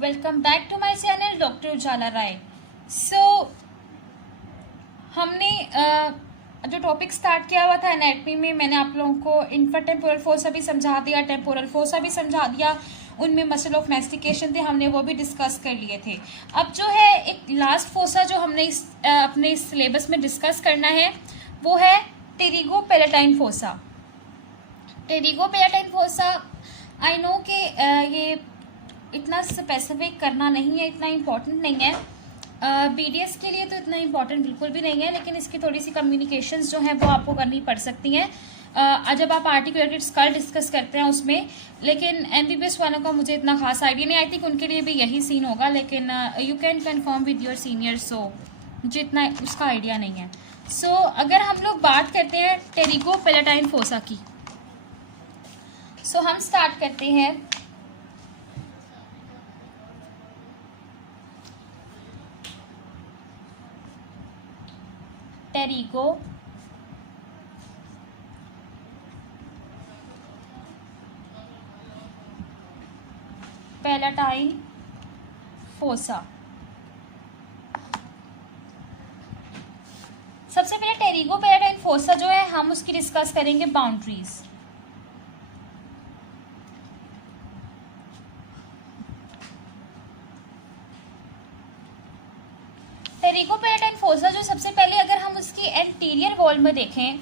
Welcome back to my channel doctor Ujala Rai. हमने जो topic start किया हुआ था एनाटमी में, मैंने आप लोगों को इंफ्राटेम्पोरल फोसा भी समझा दिया, टेम्पोरल फोसा भी समझा दिया, उनमें मसल ऑफ मैस्टिकेशन थे, हमने वो भी डिस्कस कर लिए थे। अब जो है एक लास्ट फोसा जो हमने अपने सिलेबस में डिस्कस करना है वो है pterygopalatine fossa. Pterygopalatine fossa I know कि ये इतना स्पेसिफिक करना नहीं है, इतना इम्पोर्टेंट नहीं है, बीडीएस के लिए तो इतना इम्पोर्टेंट बिल्कुल भी नहीं है, लेकिन इसकी थोड़ी सी कम्युनिकेशंस जो हैं वो आपको करनी पड़ सकती हैं जब आप आर्टिकुलेटेड स्कल डिस्कस करते हैं उसमें। लेकिन एमबीबीएस वालों का मुझे इतना खास आइडिया नहीं, आई थिंक उनके लिए भी यही सीन होगा, लेकिन you can confirm with your senior, so मुझे इतना उसका आइडिया नहीं है। अगर हम लोग बात करते हैं टेरिगो पैलेटाइन फोसा की, हम स्टार्ट करते हैं टेरिगो पैलेटाइन फोसा। सबसे पहले टेरिगो पैलेटाइन फोसा जो है हम उसकी डिस्कस करेंगे बाउंड्रीज। टेरिगो पैलेटाइन फोसा जो सबसे पहले अगर हम उसकी एंटीरियर वॉल में देखें,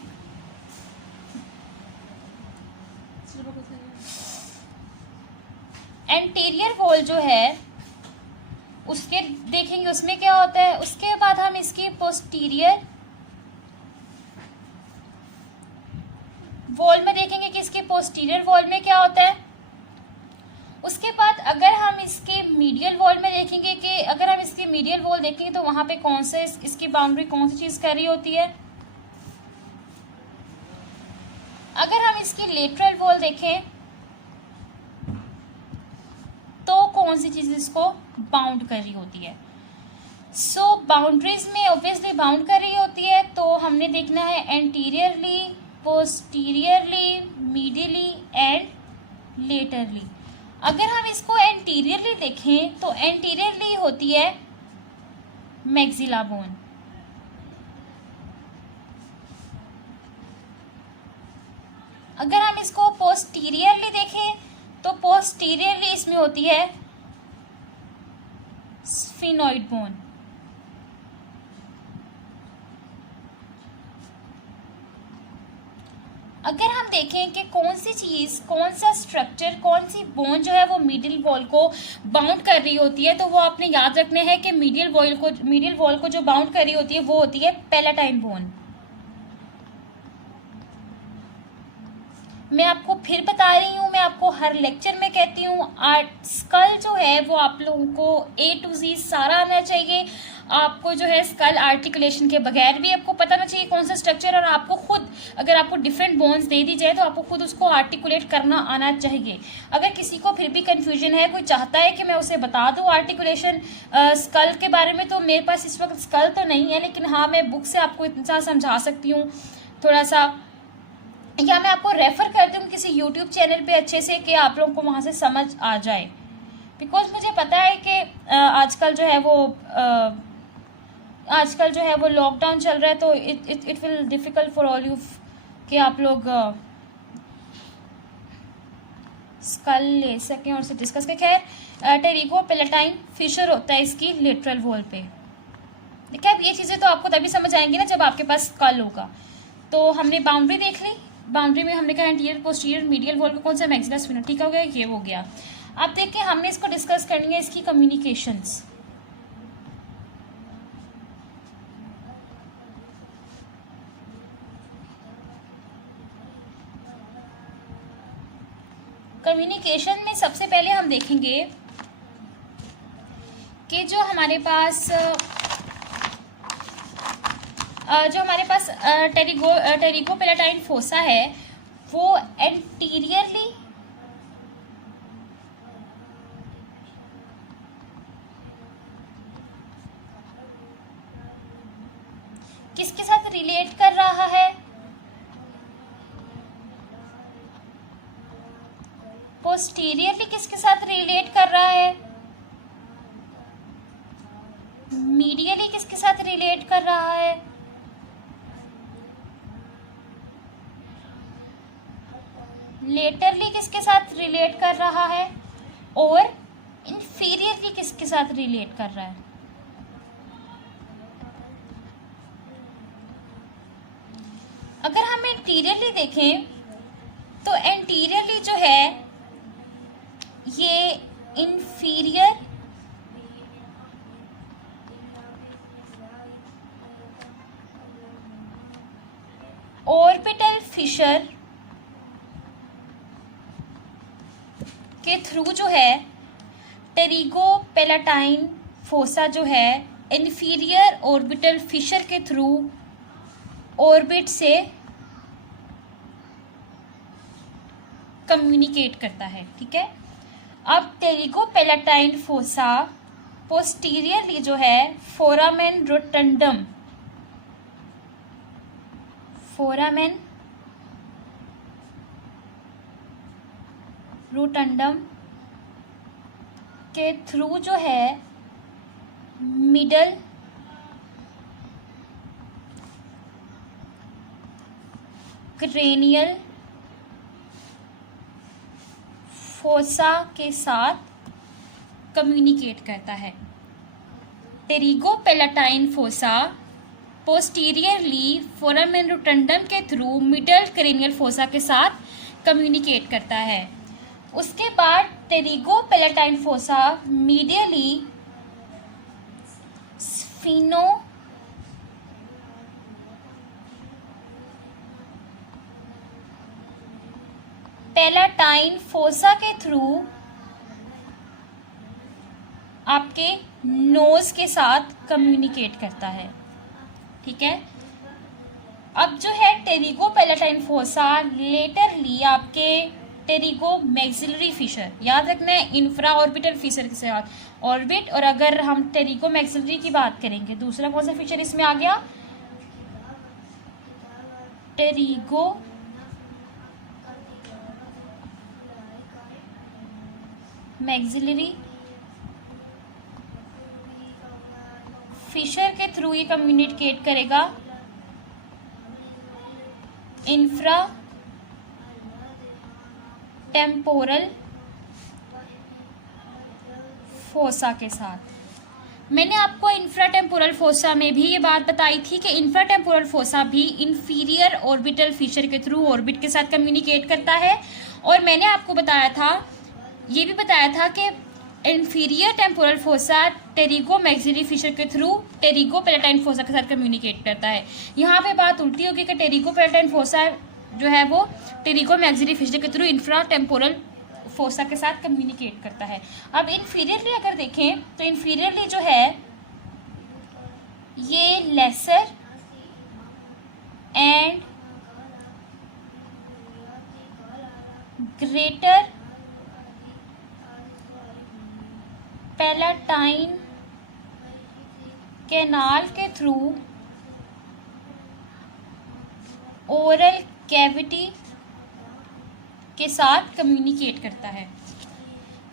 एंटीरियर वॉल जो है उसके देखेंगे उसमें क्या होता है। उसके बाद हम इसकी पोस्टीरियर वॉल में देखेंगे कि इसके पोस्टीरियर वॉल में क्या होता है। उसके बाद अगर हम इसके मीडियल वॉल में देखेंगे कि अगर हम इसकी मीडियल वॉल देखेंगे तो वहां पे कौन से इसकी बाउंड्री कौन सी चीज कर रही होती है। अगर हम इसकी लेटरल वॉल देखें तो कौन सी चीज इसको बाउंड कर रही होती है। बाउंड्रीज में ऑब्वियसली बाउंड कर रही होती है, तो हमने देखना है anteriorly, posteriorly, medially and laterally. अगर हम इसको एंटीरियरली देखें तो एंटीरियरली होती है मैक्सिला बोन। अगर हम इसको पोस्टीरियरली देखें तो पोस्टीरियरली इसमें होती है स्फिनोइड बोन। अगर हम देखें कि कौन सी चीज, कौन सा स्ट्रक्चर, कौन सी बोन जो है वो मिडिल वॉल को बाउंड कर रही होती है, तो वो आपने याद रखना है कि मिडिल वॉल को जो बाउंड कर रही होती है वो होती है पैलेटाइन बोन। मैं आपको फिर बता रही हूँ, मैं आपको हर लेक्चर में कहती हूँ, स्कल जो है वो आप लोगों को A to Z सारा आना चाहिए। आपको जो है स्कल आर्टिकुलेशन के बगैर भी आपको पता ना चाहिए कौन सा स्ट्रक्चर, और आपको खुद अगर आपको डिफरेंट बोन्स दे दी जाए तो आपको खुद उसको आर्टिकुलेट करना आना चाहिए। अगर किसी को फिर भी कंफ्यूजन है, कोई चाहता है कि मैं उसे बता दूँ आर्टिकुलेशन स्कल के बारे में, तो मेरे पास इस वक्त स्कल तो नहीं है, लेकिन हाँ मैं बुक से आपको इतना समझा सकती हूँ थोड़ा सा, या मैं आपको रेफर करती हूँ किसी यूट्यूब चैनल पे अच्छे से कि आप लोगों को वहाँ से समझ आ जाए। बिकॉज मुझे पता है कि आजकल जो है वो लॉकडाउन चल रहा है, तो it will difficult for all you कि आप लोग स्कल ले सकें और उसे डिस्कस करें। खैर टेरिगो पैलेटाइन फिशर होता है इसकी लेटरल वॉल पे। देखिए अब ये चीज़ें तो आपको तभी समझ आएंगी ना जब आपके पास स्कल होगा। तो हमने बाउंड्री देख ली, बाउंड्री में हमने कहा एंटीरियर, पोस्टीरियर, मीडियल वॉल को कौन सा मैक्सिला स्फिनोइड, ठीक हो गया, ये हो गया। अब देखिए हमने इसको डिस्कस करनी है इसकी कम्युनिकेशंस। कम्युनिकेशन में सबसे पहले हम देखेंगे कि जो हमारे पास टेरिगो पैलेटाइन फोसा है वो एंटीरियरली किसके साथ रिलेट कर रहा है, पोस्टीरियरली किसके साथ रिलेट कर रहा है, मीडियली किसके साथ रिलेट कर रहा है? लेटरली किसके साथ रिलेट कर रहा है? और इंफीरियरली किसके साथ रिलेट कर रहा है? अगर हम एंटीरियरली देखें तो एंटीरियरली जो है ये इंफीरियर ऑर्बिटल फिशर के थ्रू जो है टेरिगोपेलाटाइन फोसा जो है इंफीरियर ऑर्बिटल फिशर के थ्रू ऑर्बिट से कम्युनिकेट करता है। ठीक है, अब टेरिगोपेलाटाइन फोसा पोस्टीरियरली जो है फोरामेन रोटंडम के थ्रू जो है मिडल क्रेनियल फोसा के साथ कम्युनिकेट करता है। टेरिगोपेलाटाइन फोसा पोस्टीरियरली फोरामेन रोटंडम के थ्रू मिडल क्रेनियल फोसा के साथ कम्युनिकेट करता है। उसके बाद टेरिगोपेलाटाइन फोसा मीडियली स्फीनो पेलाटाइन फोसा के थ्रू आपके नोज के साथ कम्युनिकेट करता है। ठीक है, अब जो है टेरिगोपेलाटाइन फोसा लेटरली आपके टेरिगो मैक्सिलरी फिशर, याद रखना है इंफ्रा ऑर्बिटल फिशर के साथ ऑर्बिट, और अगर हम टेरिगो मैक्सिलरी की बात करेंगे दूसरा कौन सा फिशर इसमें आ गया? टेरिगो मैक्सिलरी फिशर के थ्रू ये कम्युनिकेट करेगा इंफ्रा टेम्पोरल फोसा के साथ। मैंने आपको इंफ्रा टेम्पोरल फोसा में भी ये बात बताई थी कि इंफ्रा टेम्पोरल फोसा भी इंफीरियर ऑर्बिटल फिशर के थ्रू ऑर्बिट के साथ कम्युनिकेट करता है, और मैंने आपको बताया था, ये भी बताया था कि inferior temporal fossa pterygomaxillary fissure के थ्रू टेरिगोपेलाटाइन फोसा के साथ कम्युनिकेट करता है। यहाँ पे बात उल्टी होगी कि टेरिगोपेलाटाइन फोसा जो है वो टेरिगो मैक्सिलरी फिशर के थ्रू इंफ्रा टेम्पोरल फोसा के साथ कम्युनिकेट करता है। अब इन्फीरियरली अगर देखें तो इन्फीरियरली जो है ये lesser and greater palatine canal के थ्रू ओरल कैविटी के साथ कम्युनिकेट करता है।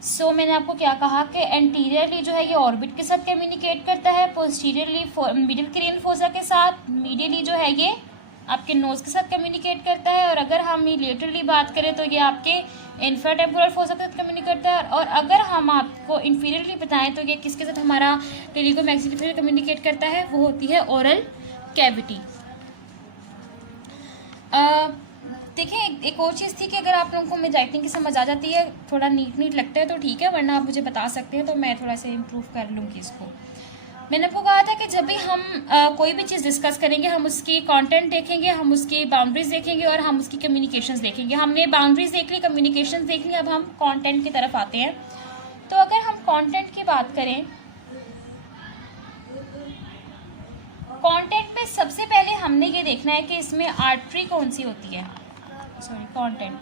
सो मैंने आपको क्या कहा कि एंटीरियरली जो है ये ऑर्बिट के साथ कम्युनिकेट करता है, पोस्टीरियरली मिडिल क्रेनियल फोसा के साथ, मीडियली जो है ये आपके नोज के साथ कम्युनिकेट करता है, और अगर हम लेटरली बात करें तो ये आपके इंफ्राटेम्पोरल फोसा के साथ कम्युनिकेट करता है, और अगर हम आपको इंफीरियरली बताएं तो ये किसके साथ हमारा टेरिगो मैक्सिलरी फिशर कम्युनिकेट करता है, वो होती है ओरल कैविटी। देखिए एक और चीज़ थी कि अगर आप लोगों को मेरी राइटिंग की समझ आ जाती है, थोड़ा नीट लगता है तो ठीक है, वरना आप मुझे बता सकते हैं तो मैं थोड़ा सा इम्प्रूव कर लूँगी इसको। मैंने आपको कहा था कि जब भी हम कोई भी चीज़ डिस्कस करेंगे हम उसकी कंटेंट देखेंगे, हम उसकी बाउंड्रीज देखेंगे और हम उसकी कम्युनिकेशंस देखेंगे। हमने बाउंड्रीज देख ली, कम्युनिकेशंस देख ली, अब हम कंटेंट की तरफ आते हैं। तो अगर हम कंटेंट की बात करें, कंटेंट में सबसे पहले हमने ये देखना है कि इसमें आर्टरी कौन सी होती है, कंटेंट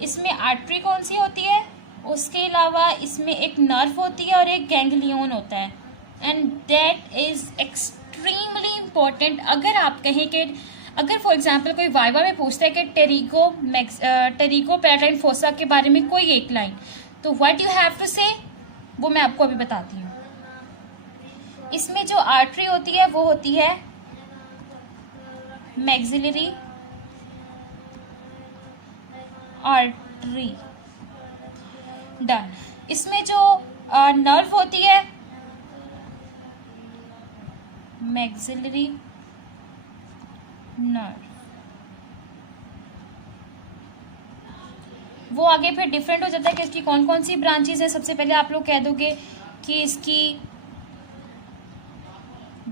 इसमें आर्टरी कौन सी होती है, उसके अलावा इसमें एक नर्व होती है और एक गैंग्लियन होता है, and that is extremely important. अगर आप कहें कि अगर फॉर एग्जांपल कोई वाइवा में पूछता है कि टेरिगोपेलाटाइन फोसा के बारे में कोई एक लाइन, तो व्हाट यू हैव टू से वो मैं आपको अभी बताती हूँ। इसमें जो आर्टरी होती है वो होती है मैक्सिलरी आर्टरी, डन। इसमें जो नर्व होती है मैक्सिलरी नर्व, वो आगे फिर डिफरेंट हो जाता है कि इसकी कौन कौन सी ब्रांचेस है। सबसे पहले आप लोग कह दोगे कि इसकी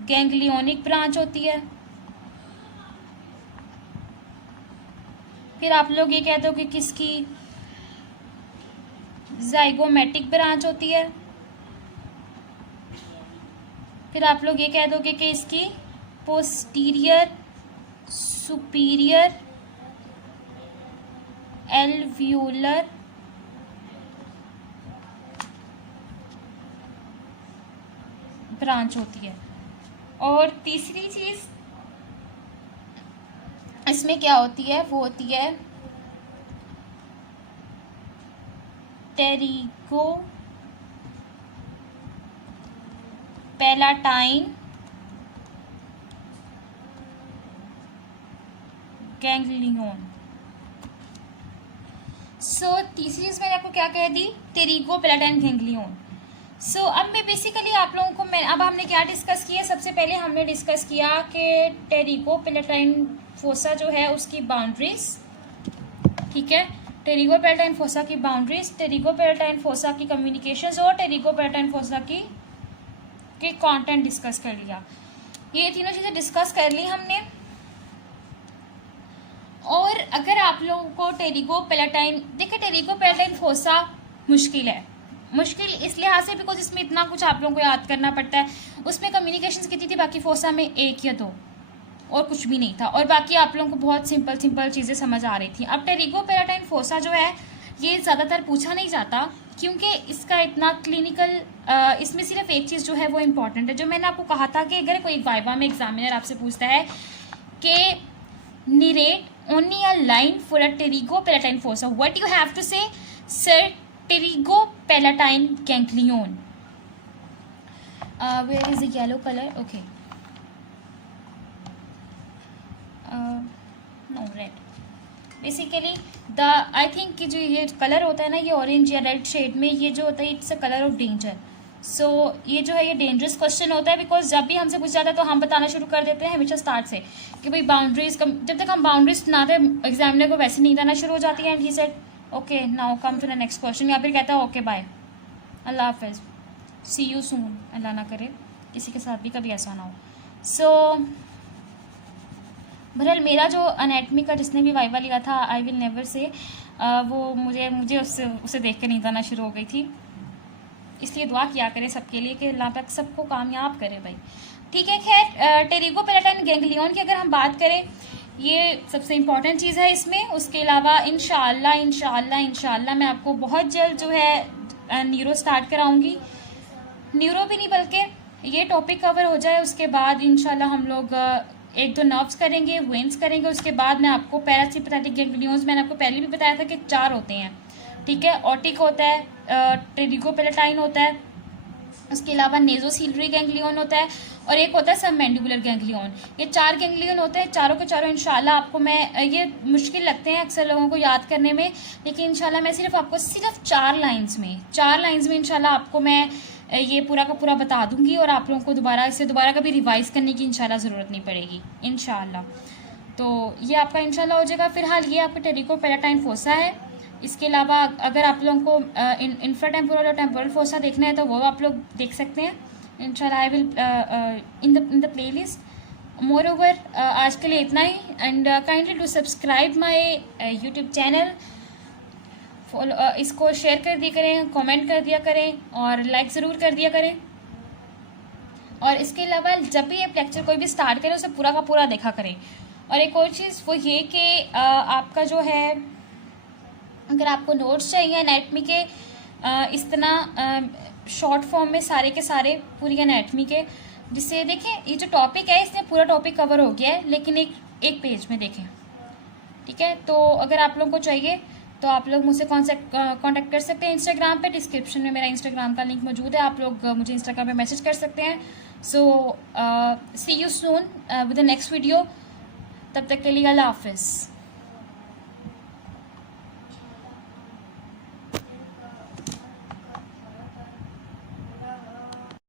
गैंग्लियोनिक ब्रांच होती है, फिर आप लोग ये कह दोगे कि इसकी जाइगोमेटिक ब्रांच होती है, फिर आप लोग ये कह दोगे कि इसकी पोस्टीरियर सुपीरियर एल्वियोलर ब्रांच होती है। और तीसरी चीज इसमें क्या होती है वो होती है टेरिगो पैलाटाइन गैंग्लियन। सो तीसरी चीज मैंने आपको क्या कह दी, टेरिगो पैलाटाइन गैंग्लियन। सो अब मैं बेसिकली आप लोगों को अब हमने क्या डिस्कस किया, सबसे पहले हमने डिस्कस किया कि टेरिगो पैलाटाइन फोसा जो है उसकी बाउंड्रीज, ठीक है, टेरिगो पैलाटाइन फोसा की बाउंड्रीज, टेरिगो पैलाटाइन फोसा की कम्युनिकेशंस और टेरिगो पैलाटाइन फोसा की के कंटेंट डिस्कस कर लिया। ये तीनों चीज़ें डिस्कस कर ली हमने। और अगर आप लोगों को टेरिगो पैलाटाइन, देखिए टेरिगो पैलाटाइन फोसा मुश्किल है, मुश्किल इस लिहाज से बिकॉज इसमें इतना कुछ आप लोगों को याद करना पड़ता है। उसमें कम्युनिकेशंस कितनी थी, बाकी फोसा में 1 या 2 और कुछ भी नहीं था, और बाकी आप लोगों को बहुत सिंपल चीज़ें समझ आ रही थी। अब टेरिगो पैलाटाइन फोसा जो है ये ज़्यादातर पूछा नहीं जाता क्योंकि इसका इतना क्लिनिकल, इसमें सिर्फ एक चीज़ जो है वो इम्पॉर्टेंट है, जो मैंने आपको कहा था कि अगर कोई वाइवा में एग्जामिनर आपसे पूछता है कि narrate only a line for a pterygopalatine fossa, what you have to say, sir pterygopalatine ganglion, where is the yellow colour, okay, no red, basically the I think कि जो ये colour होता है ना, ये orange या red shade में, ये जो होता है it's a colour of danger. So ये जो है ये डेंजरस क्वेश्चन होता है, बिकॉज जब भी हमसे पूछा जाता है तो हम बताना शुरू कर देते हैं हमेशा स्टार्ट से कि भाई बाउंड्रीज, जब तक हम बाउंड्रीज सुनाते हैं एग्जामिनर को वैसे नींद आना शुरू हो जाती है। And he said okay now come to the next question, या फिर कहता है ओके बाय, अल्लाह हाफिज, सी यू सून, अल्लाह ना करे किसी के साथ भी कभी ऐसा ना हो। सो बहरहाल मेरा जो अनेटमी का जिसने भी वाइवा लिया था, आई विल नेवर से, वो मुझे उसे देख कर नींद आना शुरू हो गई थी। इसलिए दुआ किया करें सबके लिए कि अल्लाह पाक सबको कामयाब करे भाई, ठीक है। खैर टेरिगो पैलाटाइन गैंग्लियन की अगर हम बात करें, ये सबसे इम्पॉर्टेंट चीज़ है इसमें। उसके अलावा इंशाअल्लाह मैं आपको बहुत जल्द जो है न्यूरो स्टार्ट कराऊंगी, न्यूरो भी नहीं बल्कि ये टॉपिक कवर हो जाए उसके बाद इंशाल्लाह हम लोग 1-2 नर्व्स करेंगे, वेन्स करेंगे, उसके बाद मैं आपको पैरासिम्पैथेटिक गैंग्लियंस, मैंने आपको पहले भी बताया था कि 4 होते हैं, ठीक है, ऑटिक होता है, टेरिगो पैलाटाइन होता है, उसके अलावा नेजोसिलरी गैंग्लियन होता है, और एक होता है सबमैंडिबुलर गैंग्लियन। ये 4 गैंग्लियन होते हैं, चारों के चारों इंशाल्लाह आपको मैं, ये मुश्किल लगते हैं अक्सर लोगों को याद करने में, लेकिन इंशाल्लाह मैं आपको सिर्फ 4 लाइन्स में इंशाल्लाह आपको मैं ये पूरा का पूरा बता दूंगी, और आप लोगों को दोबारा कभी रिवाइज करने की इंशाल्लाह ज़रूरत नहीं पड़ेगी इंशाल्लाह। तो ये आपका इंशाल्लाह हो जाएगा। फिलहाल ये आपका टेरिगो पैलाटाइन फोसा है। इसके अलावा अगर आप लोगों को इंफ्राटेम्पोरल और टेम्पोरल फोसा देखना है तो वो आप लोग देख सकते हैं इंशाल्लाह, I will in the playlist. Moreover आज के लिए इतना ही, and kindly to subscribe my YouTube channel, follow, इसको शेयर कर दिया करें, कमेंट कर दिया करें और लाइक ज़रूर कर दिया करें। और इसके अलावा जब भी ये लेक्चर कोई भी स्टार्ट करें उसे पूरा का पूरा देखा करें। और एक और चीज़ वो ये कि आपका जो है, अगर आपको नोट्स चाहिए एनाटमी के इस तरह शॉर्ट फॉर्म में सारे के सारे पूरी एनाटमी के, जिससे देखें ये जो टॉपिक है इसमें पूरा टॉपिक कवर हो गया है, लेकिन एक पेज में देखें, ठीक है। तो अगर आप लोगों को चाहिए तो आप लोग मुझसे कांटेक्ट कर सकते हैं इंस्टाग्राम पे। डिस्क्रिप्शन में मेरा इंस्टाग्राम का लिंक मौजूद है, आप लोग मुझे इंस्टाग्राम पे मैसेज कर सकते हैं। So see you soon with the next video. तब तक के लिए अल्लाह हाफिज़।